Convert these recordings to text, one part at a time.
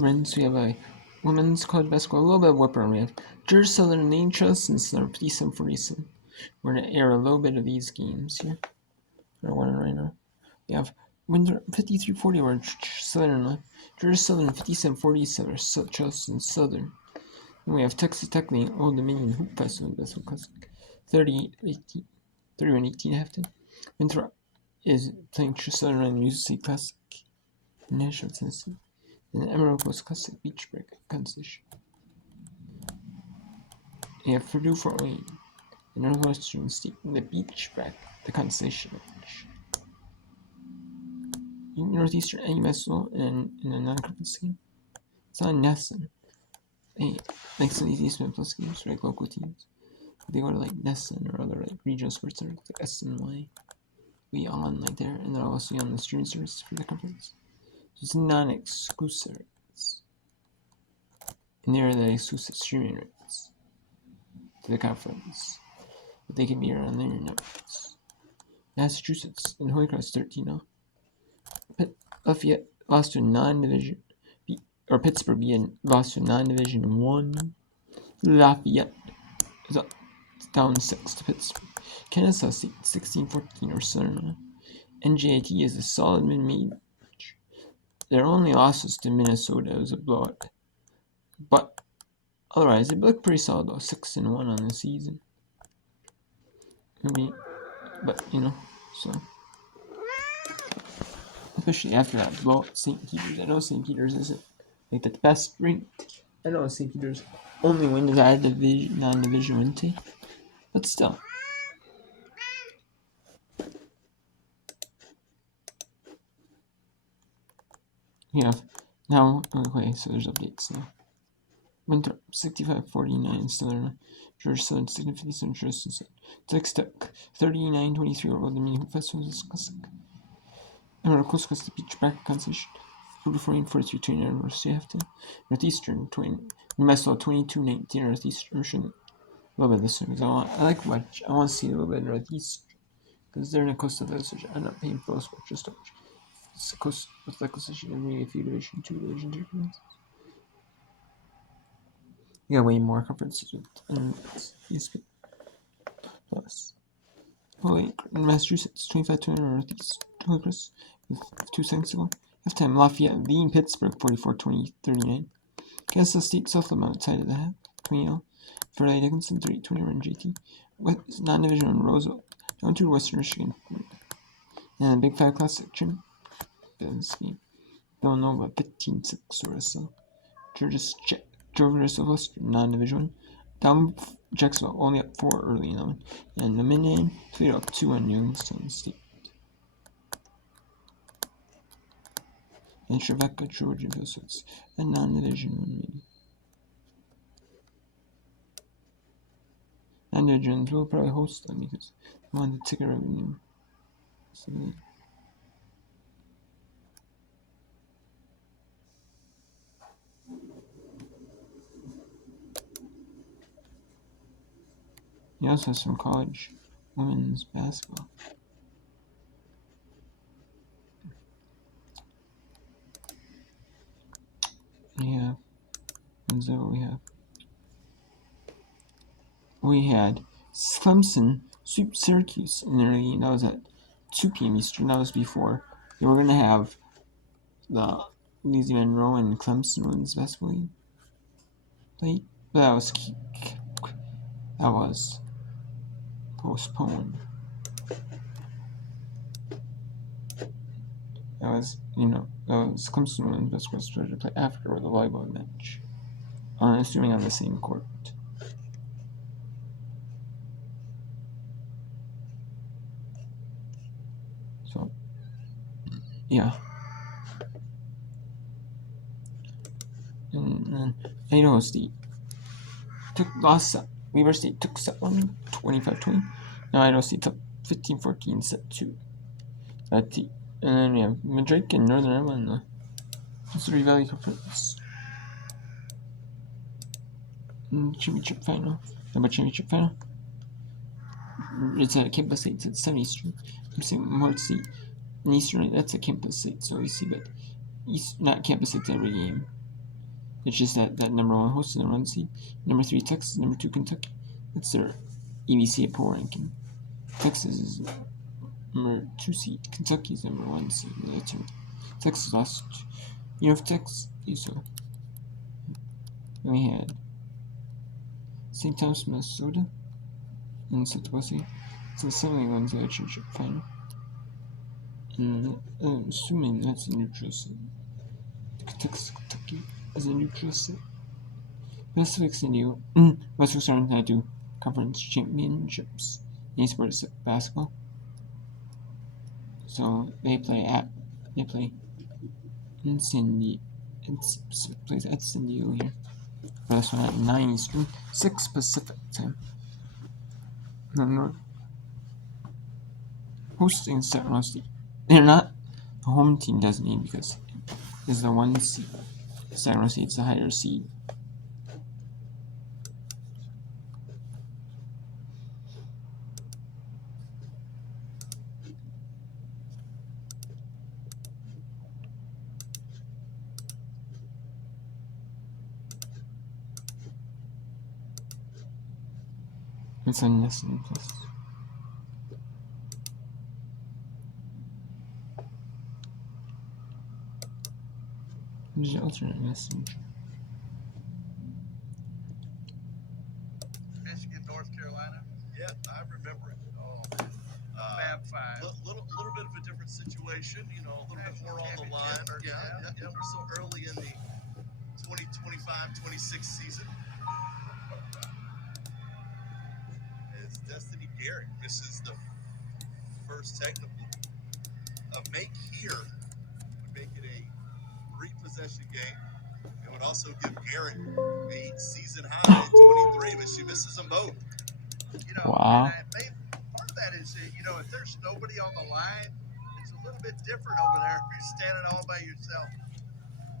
Friends, we have a women's college basketball, a little bit of whip around. We have Georgia Southern and Name Trust and Southern 57-47. We're going to air a little bit of these games here. I want it right now. We have Winter 53-40 or Southern, Georgia Southern 57-47 Charleston Southern. And we have Texas Tech leading Old Dominion Hoop Festival Basketball Classic 31-18 halftime. Winthrop is playing Southern on the Music City Classic in Nashville, Tennessee. And the Emerald Coast Classic Beach Break Concession. We have Purdue Fort Wayne and Northwestern State in the Beach Break, the Concession match. Northeastern and USO and in a non-conference game. It's on Nesson. Hey, like some of these Eastman Plus games for like local teams. They go to like Nesson or other like regional sports centers like SNY. We on like there, and they're also on the streaming service for the conference. So it's non-exclusive rights. And they're the exclusive streaming rights to the conference. But they can be on their networks. Massachusetts and Holy Cross 13-0. Lafayette lost to a non-division, or Pittsburgh lost to a non-division 1. Lafayette is up, down 6 to Pittsburgh. Kennesaw State 16-14 or Southern. NJIT is a solid mid-major. Their only loss was to Minnesota. It was a blowout. But otherwise, they look pretty solid though. 6-1 on the season. But so. Especially after that blowout, St. Peter's. I know St. Peter's isn't like the best ranked. I know St. Peter's only win is at non-division win team. But still. Yeah. Now, okay, so there's updates now. Winthrop 65-49 Southern. Georgia Southern 57 Charleston Southern. Texas Tech 39-23 over the Mini Festival Classic. Emerald Coast Classic Beach Back Concession. Purdue 43-20 University halftime. Northeastern 20. Minnesota 22-19 Northeastern. A little bit of this one because I want to see a little bit of Northeastern because they're in a coastal division. I'm not paying for those watch just to watch. It's a coast with like position and maybe a few Division 2, Division 3 games. You got way more conferences with ESPN Plus. Holy, Massachusetts 25-20 Northeast. Holy Chris with 2 seconds to go. Halftime Lafayette leading Pittsburgh 44-20-39. Kansas State South Lamont outside of the half 20-0. Fairleigh Dickinson 3-20 run JT. Non-division on Roosevelt down to Western Michigan. And Big 5 Classic Jim. This game. Don't know about 15-6 or so. Georgia Sylvester, non-division 1. Down Jacksonville, only up 4 early in that one. And the minute, Toledo up 2 on New State. And Trevecca, Georgiaville, so it's a non-division 1 maybe. Non-divisions will probably host them because they want the ticket revenue. So he also has some college women's basketball. Yeah, what's that what we have? We had Clemson sweep Syracuse in their game. That was at 2 p.m. Eastern. That was before they were going to have the Louisiana Monroe and Clemson women's basketball game played. But that was postponed. That was Clemson women's basketball started to play after the volleyball match. Assuming on the same court. So, yeah. And then Idaho State Weber State took set 1, 25-20. Now Idaho State took 15-14, set 2. And then we have Madrake and Northern Iowa in the Missouri Valley Conference. Championship final. Championship final. It's at Campus State. It's 7 Eastern. I'm saying March State and Eastern. That's a Campus State. So we see that not Campus State's every game. It's just that number 1 hosts the number 1 seed. Number 3 Texas, number 2 Kentucky. That's their EBCA poll ranking. Texas is number 2 seed. Kentucky is number 1 seed in the tournament. Texas lost. If Texas, so we had St. Thomas, Minnesota, and South State. So suddenly wins the championship final. And assuming that's a neutral seed. Texas, Kentucky is a neutral seed. Pacific San Diego. West Coast Orange had two conference championships in sports basketball. So they play in San Diego. Plays at San Diego here. For this one at 9 Eastern, 6 Pacific time. North hosting Sacramento State. They're not the home team designated because it's the 1 seed. Sacramento State's the higher seed. It's a Nesson plus. There's an alternate messenger. Michigan, North Carolina. Yeah, I remember it. Oh, Fab Five. Little bit of a different situation, a little bit more on the line. Yeah. We're still early in the 2025-26 season. As Destiny Garrett misses the first technical. A make here would make it a 3-possession game. It would also give Garrett a season high at 23, but she misses them both. Wow. Part of that is, if there's nobody on the line, it's a little bit different over there if you're standing all by yourself.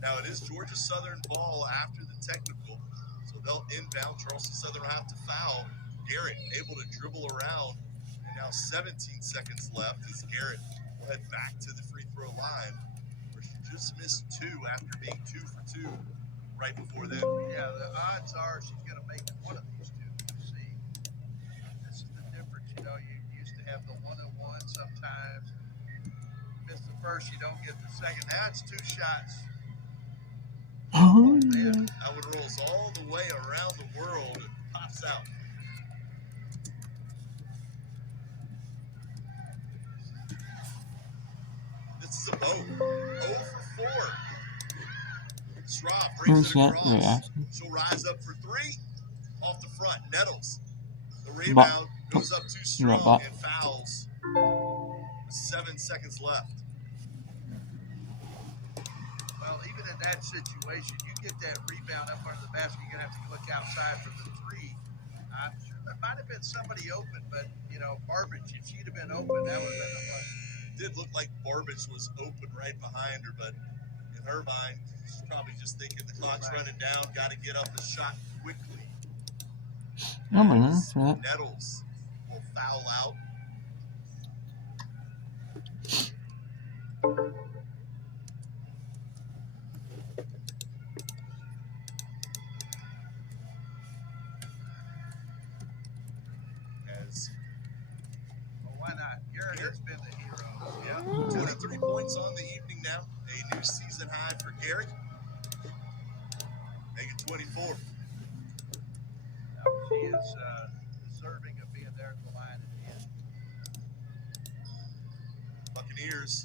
Now it is Georgia Southern ball after the technical, so they'll inbound. Charleston Southern will have to foul. Garrett able to dribble around, and now 17 seconds left as Garrett will head back to the free throw line, where she just missed 2 after being 2 for 2 right before then. Yeah, the odds are she's going to make one of these two. We'll see. This is the difference. You used to have the 1-on-1 sometimes. Miss the first, you don't get the second. Now it's 2 shots. Oh, yeah. That one rolls all the way around the world and pops out. This is a boat. 0 for 4. Schroff brings it across. She'll rise up for 3. Off the front. Nettles. The rebound goes up too strong and fouls. 7 seconds left. Well, even in that situation, you get that rebound up under the basket, you're going to have to look outside for the 3. I'm sure there might have been somebody open, but, Barbage, if she'd have been open, that would have been the one. It did look like Barbage was open right behind her, but in her mind, she's probably just thinking the clock's running down, got to get up the shot quickly. Nettles will foul out. Why not? Garrett has been the hero. Yeah, 23 points on the evening now. A new season high for Garrett. Make it 24. Now, she is deserving of being there at the line at the end. Buccaneers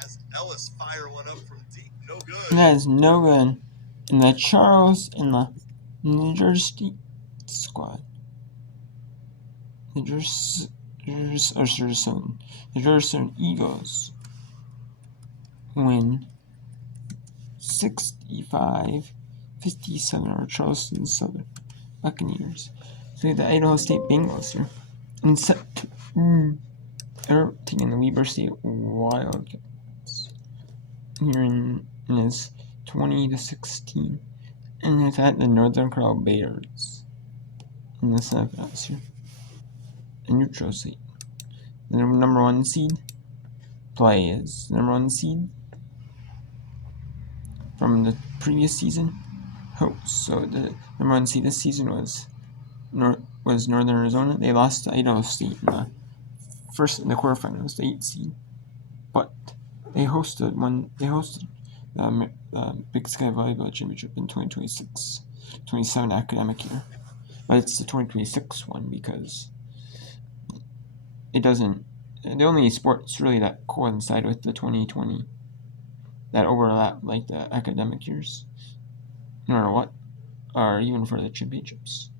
has Ellis fire one up from deep. No good. That is no good. And the Charles and the New Jersey squad. The Jersey Eagles win 65-57 over Charleston Southern Buccaneers. So the Idaho State Bengals here. And they're taking the Weber State Wildcats here in this 20-16. And with that, the Northern Cal Bears in the semifinals here. The neutral seed. The number 1 seed plays number 1 seed from the previous season, hosts. So the number 1 seed this season was Northern Arizona. They lost to Idaho State in the quarterfinals, the 8th seed. But they hosted the Big Sky Volleyball Championship in 2026-27 academic year. But it's the 2026 one because it doesn't. The only sports really that coincide with the 2020 that overlap like the academic years, no matter what, or even for the championships,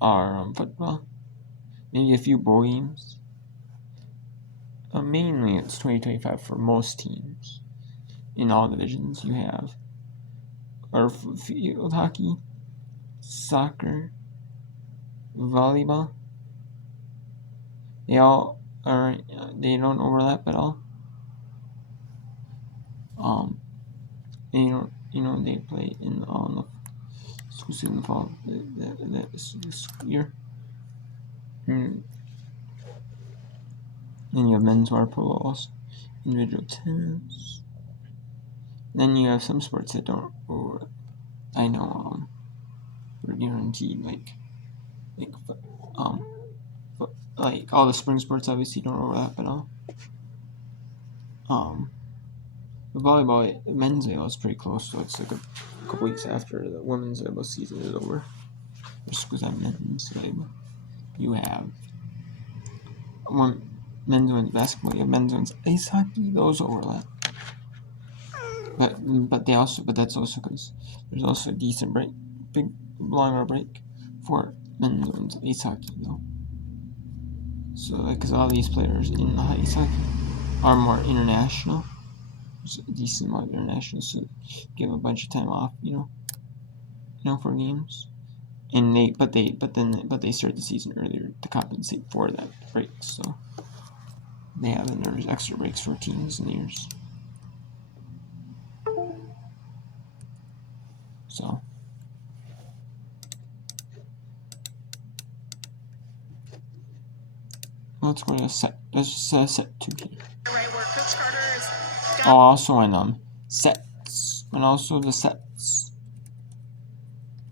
are football, maybe a few bowl games. Mainly it's 2025 for most teams in all divisions. You have or field hockey, soccer, volleyball. They all are. They don't overlap at all. They play in all the schools in the fall. This year. Then you have men's water polo also, individual tennis. Then you have some sports that don't. Or I know. We're guaranteed like all the spring sports obviously don't overlap at all. The volleyball, men's volleyball is pretty close, so it's like a couple weeks after the women's volleyball season is over. Just because I'm men's volleyball. You have men's and women's basketball, you have men's and women's ice hockey, those overlap. But that's also because there's also a decent big longer break for men's and women's ice hockey though. So because all these players in the ice hockey are more international. There's a decent amount of international, so give a bunch of time off, for games. And they start the season earlier to compensate for that break. So there's extra breaks for teams in the years. So let's go to set. Let's set 2 here. Right where Coach Carter is. Also in sets, and also the sets,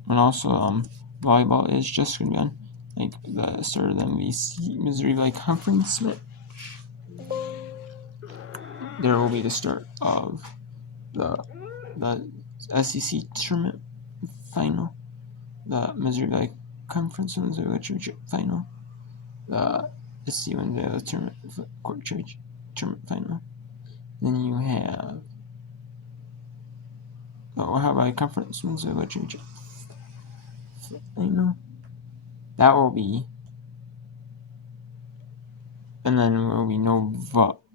and also volleyball is just gonna be on like the start of the MVC Missouri Valley Conference match. There will be the start of the SEC tournament final, the Missouri Valley Conference Women's Volleyball Championship final, the SEC Women's Volleyball tournament final. Then you have Ohio Conference Women's Volleyball Championship final. That will be, and then there will be no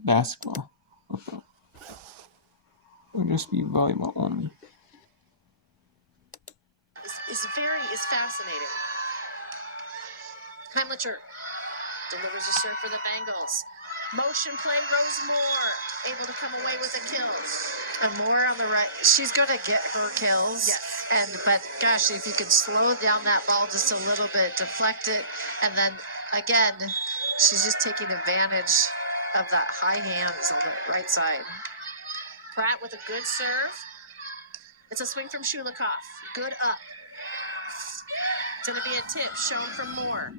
basketball. Okay. It will just be volleyball only. Is fascinating. Heimlicher delivers a serve for the Bengals. Motion play, Rose Moore able to come away with a kill. And Moore on the right, she's going to get her kills. Yes. But gosh, if you could slow down that ball just a little bit, deflect it, and then again, she's just taking advantage of that high hands on the right side. Pratt with a good serve. It's a swing from Shulikov. Good up. It's going to be a tip shown from Moore,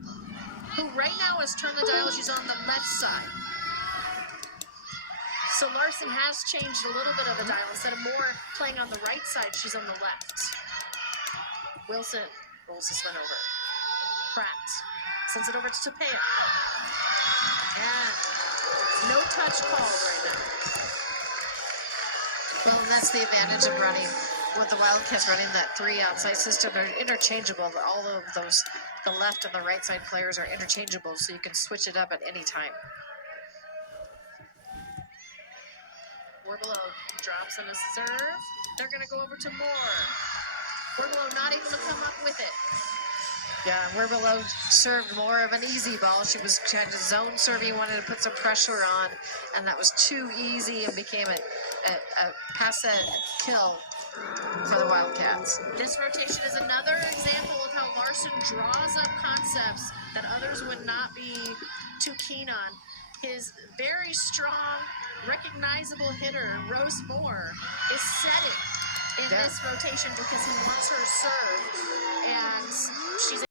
who right now has turned the dial. She's on the left side. So Larson has changed a little bit of the dial. Instead of Moore playing on the right side, she's on the left. Wilson rolls this one over. Pratt sends it over to Tapia. And no touch called right now. Well, and that's the advantage of running with the Wildcats running that 3 outside system. They're interchangeable. All of those, the left and the right side players are interchangeable, so you can switch it up at any time. Werbelow drops on a serve. They're going to go over to Moore. Werbelow not able to come up with it. Yeah, Werbelow served more of an easy ball. She was trying to zone serving, wanted to put some pressure on, and that was too easy and became a pass kill for the Wildcats. This rotation is another example of how Larson draws up concepts that others would not be too keen on. His very strong, recognizable hitter, Rose Moore, is setting in Yeah. this rotation because he wants her